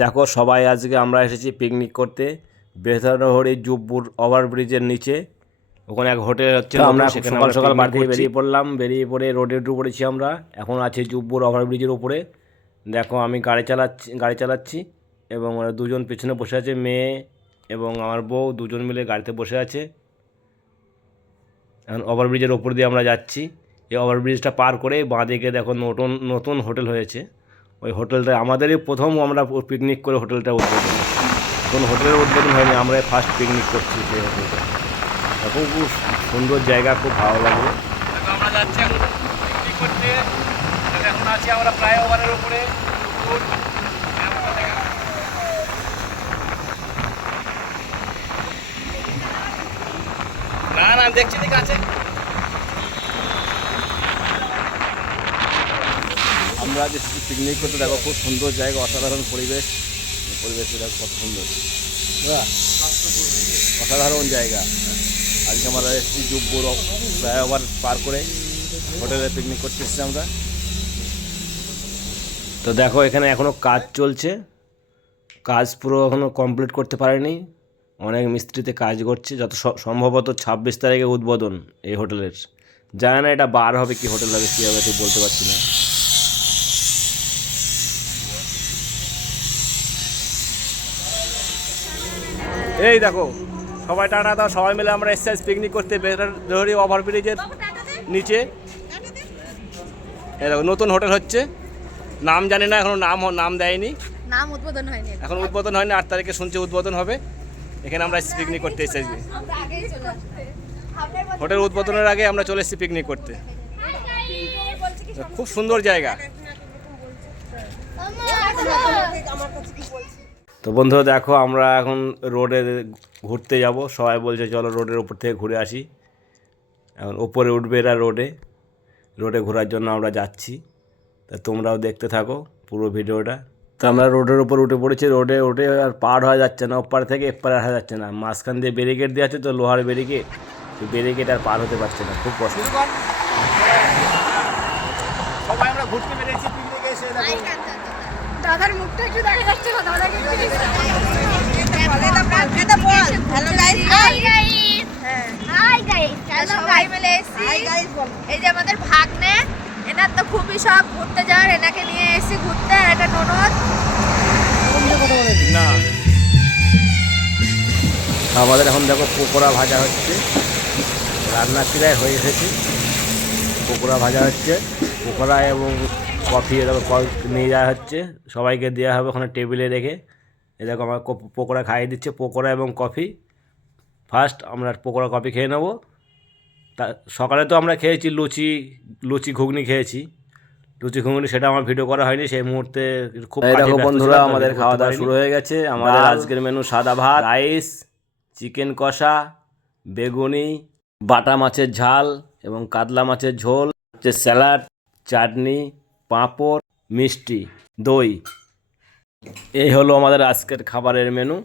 দেখো সবাই আজকে আমরা এসেছি পিকনিক করতে। বেথানহরি জুব্বুর ওভারব্রিজের নিচে। ওখানে এক হোটেল হচ্ছে আমরা সকাল সকাল বাড়ি থেকে বেরিয়ে পড়লাম বেরিয়ে পড়ে রোডে উঠে পড়েছি আমরা। এখন আছি জুব্বুর ওভারব্রিজের উপরে। দেখো আমি গাড়ি চালাচ্ছি গাড়ি চালাচ্ছি এবং ওরা দুজন পেছনে বসে আছে মেয়ে এবং আমার বউ দুজন মিলে গাড়িতে বসে আছে। এখন ওভারব্রিজের ওপর দিয়ে আমরা যাচ্ছি। এই ওভারব্রিজটা পার করে বাঁদিকে দেখো নতুন নতুন হোটেল হয়েছে। ওই হোটেলটা আমাদেরই প্রথম আমরা পিকনিক করে হোটেলটা উদ্বোধন কোনো হোটেলের উদ্বোধন হয়নি, আমরা ফার্স্ট পিকনিক করছি সেই হোটেলটা। এখন খুব সুন্দর জায়গা, খুব ভালো লাগল। না না, দেখছি ঠিক আছে। আমরা যে পিকনিক করতে দেখো, খুব সুন্দর জায়গা, অসাধারণ পরিবেশ। পরিবেশটা দেখো কত সুন্দর। অসাধারণ জায়গা। আজকে আমরা এসেছি জুব্বুর ফ্লাইওভার পার করে হোটেলে পিকনিক করতে এসেছি আমরা। তো দেখো, এখানে এখনও কাজ চলছে। কাজ পুরো এখনও কমপ্লিট করতে পারেনি। অনেক মিস্ত্রিতে কাজ করছে। যত সম্ভবত ছাব্বিশ তারিখে উদ্বোধন এই হোটেলের। জানি না এটা বার হবে কি হোটেল হবে, কী হবে ঠিক বলতে পারছি না। এই দেখো সবাই টাটা দাও সবাই মিলে আমরা এক্সারসাইজ পিকনিক করতে বেহারি ওভারব্রিজের নিচে। এই দেখো নতুন হোটেল হচ্ছে। নাম জানি না এখনও নাম নাম দেয়নি। নাম উদ্বোধন হয়নি এখন। উদ্বোধন হয়নি আট তারিখে শুনছি উদ্বোধন হবে। এখানে আমরা পিকনিক করতে এসেছি। হোটেল উদ্বোধনের আগে আমরা চলে এসেছি পিকনিক করতে। খুব সুন্দর জায়গা। তো বন্ধুরা দেখো আমরা এখন রোডে ঘুরতে যাব। সবাই বলছে চলো রোডের উপর থেকে ঘুরে আসি। এখন ওপরে উঠবে এরা রোডে। রোডে ঘোরার জন্য আমরা যাচ্ছি। তা তোমরাও দেখতে থাকো পুরো ভিডিওটা। তো আমরা রোডের উপর উঠে পড়েছি। রোডে উঠে আর পার হওয়া যাচ্ছে না ওপার থেকে এপার আসা যাচ্ছে না। মাঝখান দিয়ে ব্যারিকেড দেওয়া আছে তো লোহার ব্যারিকেড তো ব্যারিকেড আর পার হতে পারছে না খুব কষ্ট। সবাই আমরা ঘুরতে পেরেছি পিকনিকে এসে দাদার মুখটা একটু দেখা যাচ্ছে না দাদাকে হ্যাঁ। এসেছি। এই যে আমাদের ভাগ্নে এনার তো খুবই শখ ঘুরতে যাওয়ার এনাকে নিয়ে এসেছি ঘুরতে আর একটা ননদ। না। আমাদের এখন দেখো পকোড়া ভাজা হচ্ছে। রান্না প্রায় হয়ে এসেছে। পকোড়া ভাজা হচ্ছে। পকোড়া এবং কফি এরকম নিয়ে যাওয়া হচ্ছে। সবাইকে দেওয়া হবে ওখানে টেবিলে রেখে। এরকম আমার পকোড়া খাইয়ে দিচ্ছে পকোড়া এবং কফি। ফার্স্ট আমরা পকোড়া কফি খেয়ে নেব। তা সকালে তো আমরা খেয়েছি লুচি লুচি ঘুগনি খেয়েছি। লুচি ঘুগনি সেটা আমার ভিডিও করা হয়নি সেই মুহূর্তে খুব দেখো বন্ধুরা আমাদের খাওয়া দাওয়া শুরু হয়ে গেছে। আমাদের আজকের মেনু সাদা ভাত রাইস চিকেন কষা বেগুনি বাটা মাছের ঝাল এবং কাতলা মাছের ঝোল হচ্ছে স্যালাড চাটনি পাঁপড় মিষ্টি দই। এই হলো আমাদের আজকের খাবারের মেনু